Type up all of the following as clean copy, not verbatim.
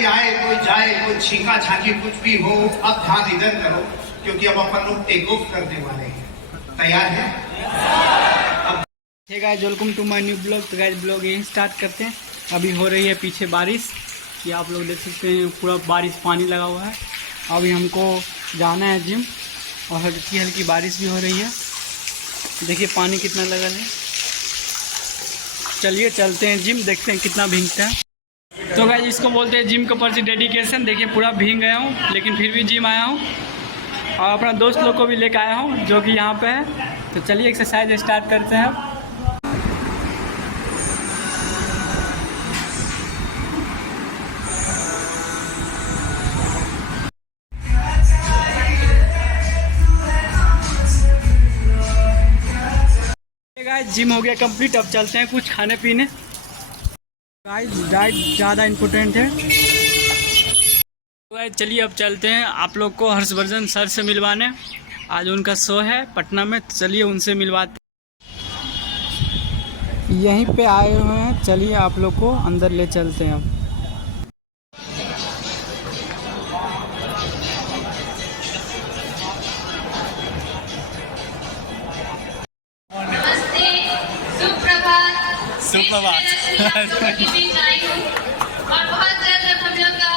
कोई आए कोई जाए, कोई छींका छाकी कुछ भी हो, अब ध्यान इधर करो क्योंकि अब अपन लोग टेक ऑफ करने वाले हैं। तैयार है? Hey guys, welcome to my new blog. तो गाइस ब्लॉग यहीं स्टार्ट करते हैं। अभी हो रही है पीछे बारिश, कि आप लोग देख सकते हैं पूरा बारिश पानी लगा हुआ है। अभी हमको जाना है जिम और हल्की हल्की बारिश भी हो रही है। देखिए पानी कितना लगा है। चलिए चलते हैं जिम, देखते हैं कितना भीगते हैं। तो गाइस इसको बोलते हैं जिम के प्रति डेडिकेशन। देखिए पूरा भीग गया हूँ लेकिन फिर भी जिम आया हूँ और अपना दोस्त लोग को भी लेकर आया हूँ जो कि यहाँ पे है। तो चलिए एक्सरसाइज स्टार्ट करते हैं अब। गाइस जिम हो गया कंप्लीट, अब चलते हैं कुछ खाने पीने। गाइस डाइट ज़्यादा इम्पोर्टेंट है। गाइस चलिए अब चलते हैं आप लोग को हर्षवर्धन सर से मिलवाने। आज उनका शो है पटना में, चलिए उनसे मिलवाते। यहीं पे आए हुए हैं, चलिए आप लोग को अंदर ले चलते हैं अब। सुप्रभात। और बहुत जल्द हम लोग का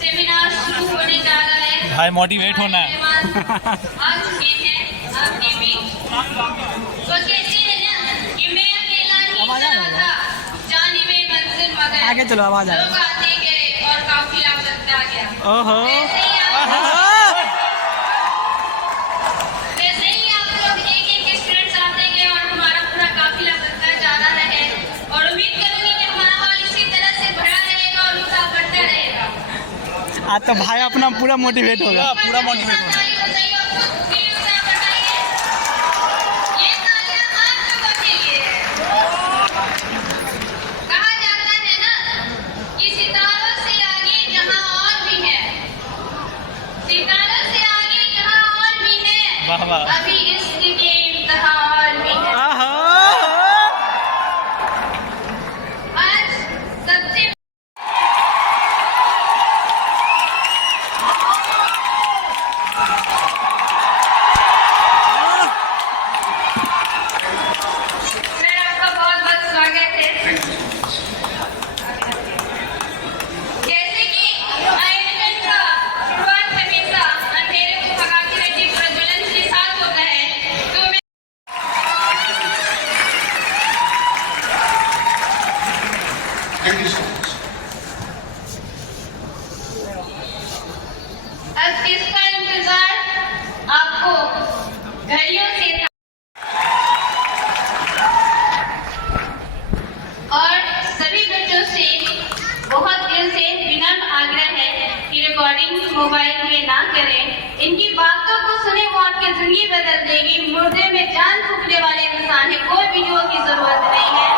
सेमिनार शुरू होने जा रहा है। भाई मोटिवेट होना है। आज के हैं आपके बीच। तो कहते हैं ना कि मैं अकेला ही चला था, जाने में मंजिल मगर आगे चलो, आवाज आ रही है। लोग आते गए और काफिला बनता गया। ओहो वैसे ही आप लोग एक स्टूडेंट्स आते गए और हमारा पूरा काफिला बनता जा रहा है। और उम्मीद करूंगी कि हमारा हॉल इसी तरह से भरा रहेगा और उत्साह बढ़ता रहेगा। आज तो भाई अपना पूरा मोटिवेट होगा। पूरा मोटिवेट होना। कहा जाता है ना कि सितारों से आगे जहां और भी है, सितारों से आगे जहां और भी है, वाह वाह। अभी इश्क के इम्तिहान और भी है। आज सबसे आपका बहुत बहुत स्वागत है। जैसे कि आयोजन का शुरुआत हमेशा अंधेरे को भगाती रहती प्रज्वलन के साथ होता है, तो मैं थैंक यू सो मच। अब इसका इंतजार आपको घड़ियों से था। और सभी बच्चों से बहुत दिल से विनम्र आग्रह है कि रिकॉर्डिंग मोबाइल में ना करें। इनकी बातों को सुने वो आपकी जिंदगी बदल देगी। मुर्दे में जान फूकने वाले इंसान है, कोई वीडियो की जरूरत नहीं है।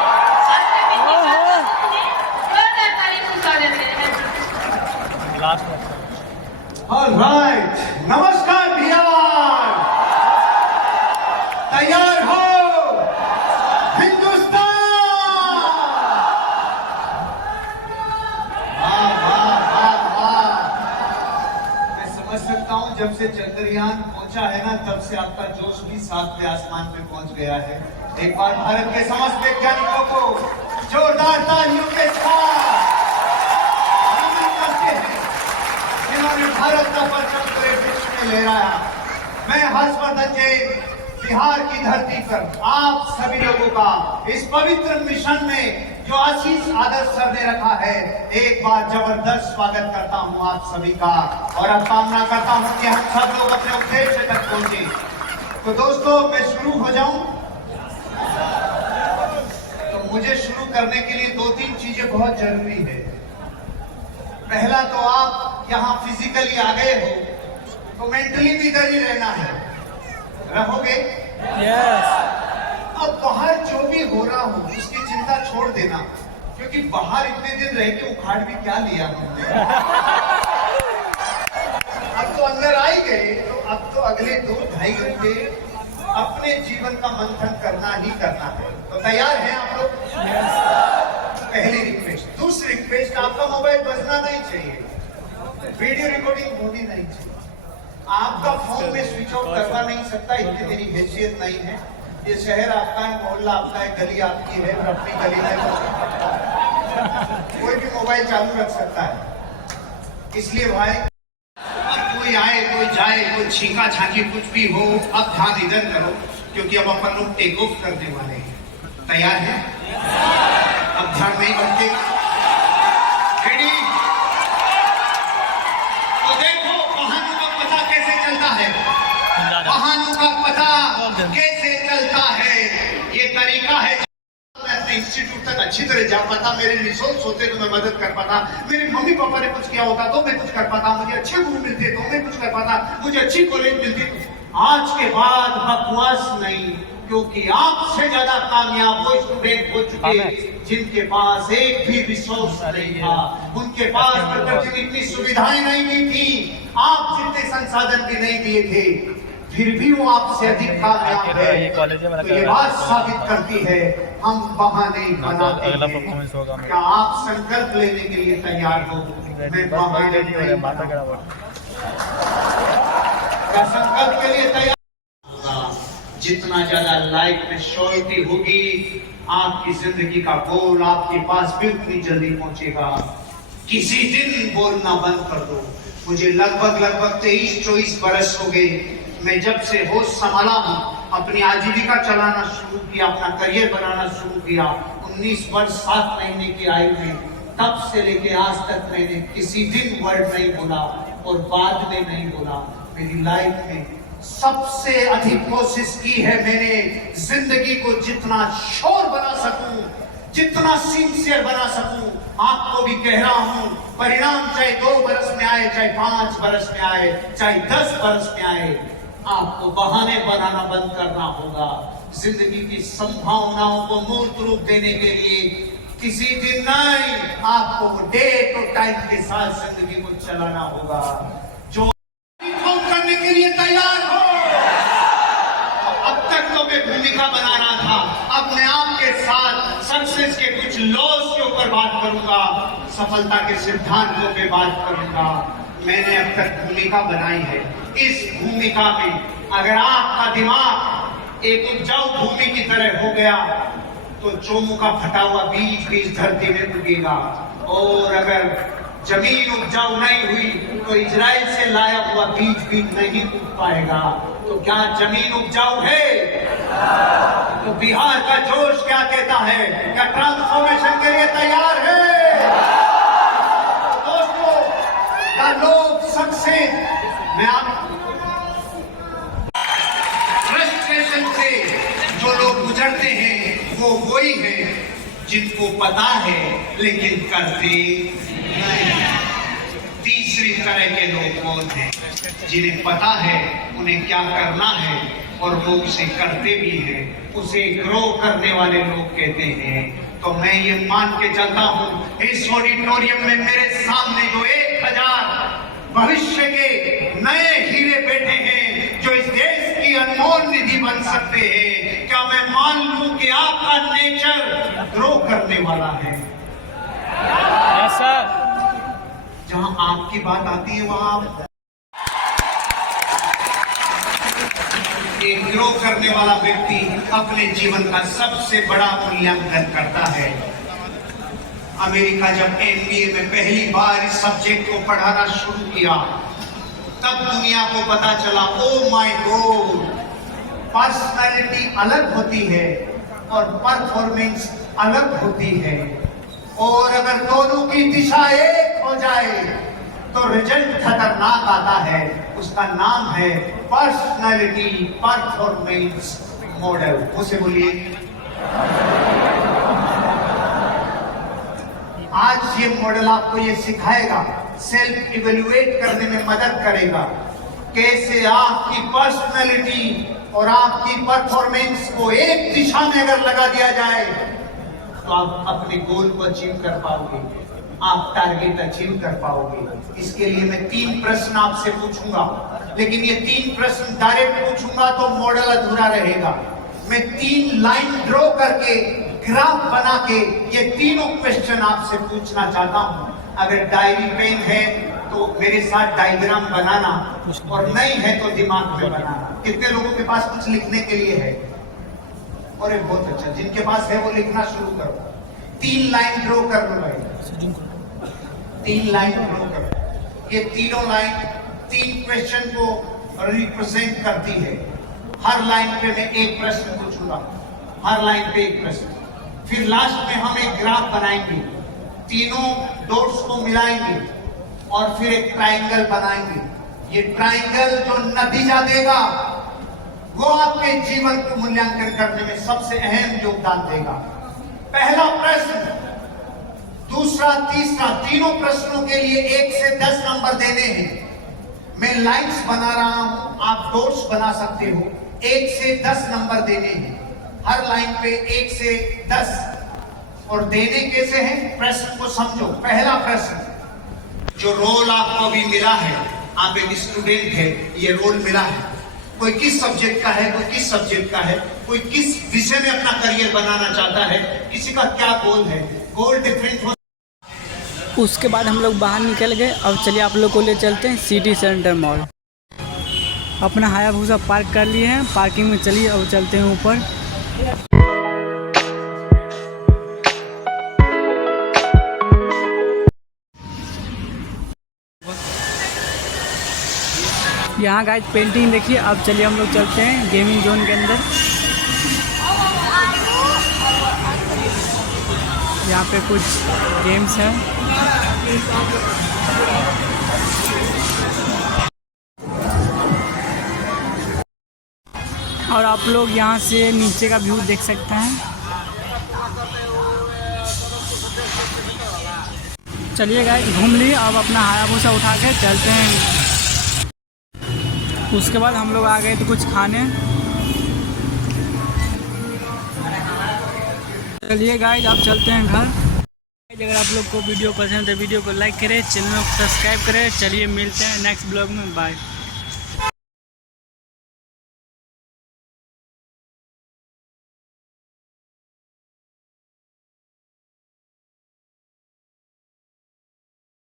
जोरदार ताली से स्वागत है। ऑलराइट, नमस्कार भैया, तैयार हो? हिंदुस्तान! वाह वाह वाह वाह। मैं समझ सकता हूं जब से चंद्रयान पहुंचा है ना, तब से आपका जोश भी 7वें आसमान पे पहुंच गया है। एक बार भारत के समस्त वैज्ञानिकों को जोरदार तालियों के साथ नमन करते हैं जिन्होंने भारत का परचम पूरे विश्व में लहराया। मैं हर्षवर्धन जैन बिहार की धरती पर आप सभी लोगों का इस पवित्र मिशन में जो आशीष आदर्श सर ने रखा है, एक बार जबरदस्त स्वागत करता हूं आप सभी का और अब कामना करता हूं कि हम सब लोग अपने उद्देश्य तक पहुंचे। तो दोस्तों मैं शुरू हो जाऊं। तो मुझे शुरू करने के लिए 2-3 चीजें बहुत जरूरी है। पहला तो आप यहाँ फिजिकली आ गए हो तो मेंटली भी इधर ही रहना है, रहोगे? यस। अब बाहर जो भी हो रहा हो उसकी चिंता छोड़ देना, क्योंकि बाहर इतने दिन रह के उखाड़ भी क्या लिया हमने। अब तो अंदर आ ही गए, तो अब तो अगले 2-2.5 घंटे अपने जीवन का मंथन करना ही करना है। तो तैयार हैं आप लोग? पहली रिक्वेस्ट। उस रिक्वेस्ट आपका मोबाइल बजना नहीं चाहिए, वीडियो रिकॉर्डिंग होनी नहीं चाहिए, आपका फोन में स्विच ऑफ करवा नहीं सकता, इतनी मेरी हैसियत नहीं है। ये शहर आपका है, मोहल्ला आपका है, गली आपकी है, और अपनी गली में कोई भी मोबाइल चालू रख सकता है। इसलिए भाई कोई आए कोई जाए, कोई छींका छाकी कुछ भी हो, अब ध्यान इधर करो, क्योंकि अब अपन लोग टेक ऑफ करने वाले हैं। तैयार है? अब ध्यान नहीं बनते, रेडी? तो देखो बहानों का पता कैसे चलता है, बहानों का पता कैसे चलता है, ये तरीका है। मैं अपने इंस्टीट्यूट तक अच्छी तरह जा पाता, मेरे रिसोर्स होते तो मैं मदद कर पाता, मेरे मम्मी पापा ने कुछ किया होता तो मैं कुछ कर पाता, मुझे अच्छे गुरु मिलते तो मैं कुछ कर पाता, मुझे अच्छी कॉलेज मिलती तो। आज के बाद बकवास नहीं, क्योंकि आपसे ज्यादा कामयाब वो स्टूडेंट हो चुके जिनके पास एक भी रिसोर्स नहीं था, उनके पास प्रकृति ने इतनी सुविधाएं नहीं दी थी, आप जितने संसाधन भी नहीं दिए थे, फिर भी वो आपसे अधिक कामयाब है। तो ये बात साबित करती है हम बहाने बनाते हैं। क्या आप संकल्प लेने के लिए तैयार हो? मैं बहाने नहीं बनाऊंगा। क्या संकल्प के लिए तैयार? जितना ज्यादा लाइफ में श्योरिटी होगी, आपकी जिंदगी का गोल आपके पास भी उतनी जल्दी पहुंचेगा। किसी दिन बोलना बंद कर दो। मुझे लगभग 23-24 बरस हो गए, मैं जब से होश संभाला हूँ, अपनी आजीविका चलाना शुरू किया, अपना करियर बनाना शुरू किया, 19 वर्ष 7 महीने की आयु में, तब से लेके आज तक मैंने किसी दिन वर्ड नहीं बोला और बाद में नहीं बोला। मेरी लाइफ में सबसे अधिक कोशिश की है मैंने, जिंदगी को जितना शोर बना सकूं, जितना सिंसियर बना सकूं। आपको भी कह रहा हूं, परिणाम चाहे 2 बरस में आए, चाहे 5 बरस में आए, चाहे 10 बरस में आए, आपको बहाने बनाना बंद करना होगा। जिंदगी की संभावनाओं को मूर्त रूप देने के लिए किसी दिन नहीं, आपको डेट और टाइम के साथ जिंदगी को चलाना होगा। जो करने के लिए तैयार हो। अब तक तो मैं भूमिका बना रहा था, अब मैं आपके साथ सक्सेस के कुछ लॉस के ऊपर बात करूंगा, सफलता के सिद्धांतों पे बात करूंगा। मैंने अब तक भूमिका बनाई है। इस भूमिका में अगर आपका दिमाग एक उपजाऊ भूमि की तरह हो गया तो चोमू का फटा हुआ बीज भी इस धरती में उगेगा, और अगर जमीन उपजाऊ नहीं हुई तो इजराइल से लाया हुआ बीज भी नहीं उग पाएगा। तो क्या जमीन उपजाऊ है? तो बिहार का जोश क्या कहता है? क्या ट्रांसफॉर्मेशन के लिए तैयार है? दोस्तों, क्या लोग सक्सेस में आप फ्रस्ट्रेशन से जो लोग गुजरते हैं वो वही है जिनको पता है लेकिन करते नहीं। तीसरी तरह के लोग कौन हैं? जिन्हें पता है उन्हें क्या करना है और वो उसे करते भी हैं, उसे ग्रो करने वाले लोग कहते हैं। तो मैं ये मान के चलता हूँ, इस ऑडिटोरियम में मेरे सामने जो 1000 भविष्य के नए हीरे बैठे हैं जो इस देश की अनमोल निधि बन सकते हैं, क्या मैं मान लूं कि आपका नेचर ग्रो करने वाला है? Yes sir. जहां आपकी बात आती है वहां आप एक ग्रो करने वाला व्यक्ति अपने जीवन का सबसे बड़ा मूल्यांकन करता है। अमेरिका जब MBA में पहली बार इस सब्जेक्ट को पढ़ाना शुरू किया तब दुनिया को पता चला, ओ माय गॉड, पर्सनैलिटी अलग होती है और परफॉर्मेंस अलग होती है, और अगर दोनों की दिशा एक हो जाए तो रिजल्ट खतरनाक आता है। उसका नाम है पर्सनैलिटी परफॉर्मेंस मॉडल। उसे बोलिए। आज ये मॉडल आपको ये सिखाएगा, सेल्फ इवेल्युएट करने में मदद करेगा, कैसे आपकी पर्सनैलिटी और आपकी परफॉर्मेंस को एक दिशा में अगर लगा दिया जाए तो आप अपने गोल को अचीव कर पाओगे, आप टारगेट अचीव कर पाओगे। इसके लिए मैं 3 प्रश्न आपसे पूछूंगा, लेकिन ये 3 प्रश्न डायरेक्ट पूछूंगा तो मॉडल अधूरा रहेगा। मैं 3 लाइन ड्रॉ करके ग्राफ बना के ये तीनों क्वेश्चन आपसे पूछना चाहता हूं। अगर डायरी पेन है तो मेरे साथ डायग्राम बनाना, और नहीं है तो दिमाग में बनाना। कितने लोगों के पास कुछ लिखने के लिए है? और बहुत अच्छा, जिनके पास है वो लिखना शुरू करो। 3 लाइन ड्रॉ कर लो भाई, 3 लाइन ड्रॉ करो। ये तीनों लाइन 3 क्वेश्चन को रिप्रेजेंट करती है। हर लाइन पे मैं एक प्रश्न पूछूंगा, हर लाइन पे एक प्रश्न। फिर लास्ट में हम एक ग्राफ बनाएंगे, तीनों डॉट्स को मिलाएंगे और फिर एक ट्राइंगल बनाएंगे। ये ट्राइंगल जो नतीजा देगा वो आपके जीवन को मूल्यांकन करने में सबसे अहम योगदान देगा। पहला प्रश्न, दूसरा, तीसरा, तीनों प्रश्नों के लिए 1 से 10 नंबर देने हैं। मैं लाइन्स बना रहा हूं, आप डॉट्स बना सकते हो। 1 से 10 नंबर देने हैं, हर लाइन पे 1 से 10। और देने कैसे हैं? प्रश्न को समझो। पहला प्रश्न, जो रोल आपको अभी मिला है, आप एक स्टूडेंट है, ये रोल मिला है। कोई किस सब्जेक्ट का है, कोई किस सब्जेक्ट का है, कोई किस विषय में अपना करियर बनाना चाहता है, किसी का क्या गोल है। गोल डिफरेंट हो। उसके बाद हम लोग बाहर निकल गए। अब चलिए आप लोग को ले चलते हैं सिटी सेंटर मॉल। अपना हायाबुसा पार्क कर लिए हैं, पार्किंग में चलिए अब चलते हैं ऊपर। यहाँ गाइस पेंटिंग देखिए। अब चलिए हम लोग चलते हैं गेमिंग जोन के अंदर। यहाँ पे कुछ गेम्स हैं। और आप लोग यहाँ से नीचे का व्यू देख सकते हैं। चलिए गाइस घूम लिए, अब अपना हायाबुसा उठा के चलते हैं। उसके बाद हम लोग आ गए तो कुछ खाने। चलिए गाइस अब चलते हैं घर। अगर आप लोग को वीडियो पसंद है तो वीडियो को लाइक करें, चैनल को सब्सक्राइब करें। चलिए मिलते हैं नेक्स्ट ब्लॉग में, बाय।